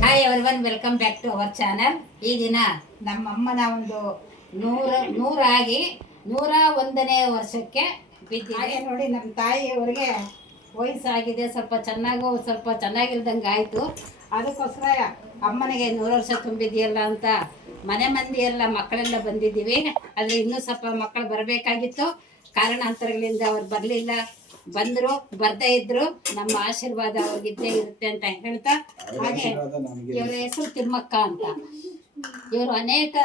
Hi everyone, welcome back to our channel. ಈ ದಿನ ನಮ್ಮಮ್ಮನ ಒಂದು ನೂರಾಗಿ 101ನೇ ವರ್ಷಕ್ಕೆ ಬಿದ್ದಿದೆ. ನೋಡಿ, ನಮ್ಮ ತಾಯಿಯವರಿಗೆ ವಯಸ್ಸಾಗಿದೆ, ಸ್ವಲ್ಪ ಚೆನ್ನಾಗಿಲ್ದಂಗೆ ಆಯಿತು. ಅದಕ್ಕೋಸ್ಕರ ಅಮ್ಮನಿಗೆ 100 ವರ್ಷ ತುಂಬಿದೆಯಲ್ಲ ಅಂತ ಮನೆ ಮಂದಿ ಎಲ್ಲ ಮಕ್ಕಳೆಲ್ಲ ಬಂದಿದ್ದೀವಿ. ಆದರೆ ಇನ್ನೂ ಸ್ವಲ್ಪ ಮಕ್ಕಳು ಬರಬೇಕಾಗಿತ್ತು. ಕಾರಣಾಂತರಗಳಿಂದ ಅವ್ರು ಬರಲಿಲ್ಲ. ಬಂದರು, ಬರ್ದೇ ಇದ್ರು, ನಮ್ಮ ಆಶೀರ್ವಾದ ಅವ್ರಿಗಿದ್ದೇ ಇರುತ್ತೆ ಅಂತ ಹೇಳ್ತಾ, ಹಾಗೆ ಇವರ ಹೆಸರು ತಿಮ್ಮಕ್ಕ ಅಂತ. ಇವರು ಅನೇಕ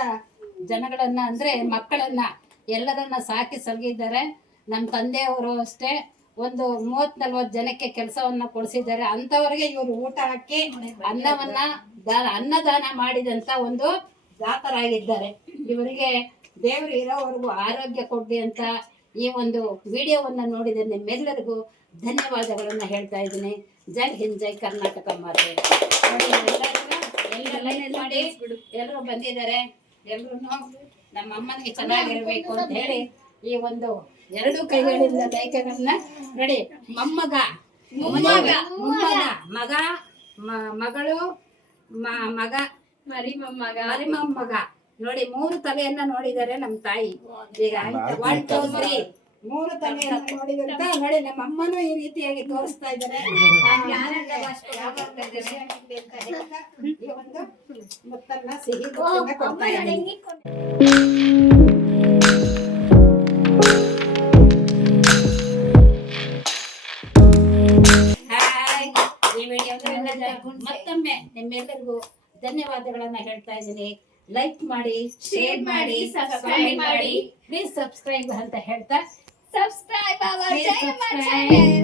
ಜನಗಳನ್ನ ಅಂದ್ರೆ ಮಕ್ಕಳನ್ನ ಎಲ್ಲರನ್ನ ಸಾಕಿ ಸಲಗಿದ್ದಾರೆ. ನಮ್ಮ ತಂದೆಯವರು ಅಷ್ಟೇ ಒಂದು 30-40 ಜನಕ್ಕೆ ಕೆಲಸವನ್ನ ಕೊಡಿಸಿದ್ದಾರೆ. ಅಂಥವ್ರಿಗೆ ಇವರು ಊಟ ಹಾಕಿ ಅನ್ನದಾನ ಮಾಡಿದಂತ ಒಂದು ದಾತರಾಗಿದ್ದಾರೆ. ಇವರಿಗೆ ದೇವರು ಇರೋವರೆಗೂ ಆರೋಗ್ಯ ಕೊಡ್ಲಿ ಅಂತ ಈ ಒಂದು ವಿಡಿಯೋವನ್ನು ನೋಡಿದ ನಿಮ್ಮೆಲ್ಲರಿಗೂ ಧನ್ಯವಾದಗಳನ್ನು ಹೇಳ್ತಾ ಇದ್ದೀನಿ. ಜೈ ಹಿಂದ್, ಜೈ ಕರ್ನಾಟಕ ಮಾತೆ. ಎಲ್ಲರೂ ಬಂದಿದ್ದಾರೆ. ಎಲ್ಲರೂ ನಮ್ಮ ಅಮ್ಮನಿಗೆ ಚೆನ್ನಾಗಿರ್ಬೇಕು ಅಂತ ಹೇಳಿ ಈ ಒಂದು 2 ಕೈಗಳಿಂದ ಲೈಕಗಳನ್ನ ನೋಡಿ. ಮೊಮ್ಮಗ, ಮಗ, ಮಗಳು, ಮಗ, ಮರಿಮೊಮ್ಮಗ ನೋಡಿ, 3 ತಲೆಯನ್ನ ನೋಡಿದ್ದಾರೆ ನಮ್ಮ ತಾಯಿ. ಈಗ 1 2 3 3 ತಲೆಯನ್ನ ನೋಡಿದಂತ ನೋಡಿ. ನಮ್ಮ ಅಮ್ಮನೂ ಈ ರೀತಿಯಾಗಿ ತೋರಿಸ್ತಾ ಇದ್ದಾರೆ. ಈ ಒಂದು ಮುತ್ತನ್ನ ಸಿಹಿ ಕೊಡ್ತಾ ಇದ್ದೀನಿ. ಈ ವಿಡಿಯೋ ಮತ್ತೊಮ್ಮೆ ನಿಮ್ಮೆಲ್ಲರಿಗೂ ಧನ್ಯವಾದಗಳನ್ನ ಹೇಳ್ತಾ ಇದ್ದೀನಿ. ಲೈಕ್ ಮಾಡಿ, ಶೇರ್ ಮಾಡಿ, ಸಬ್ಸ್ಕ್ರೈಬ್ ಮಾಡಿ. ಪ್ಲೀಸ್ ಸಬ್ಸ್ಕ್ರೈಬ್ ಅಂತ ಹೇಳ್ತಾ, subscribe our channel.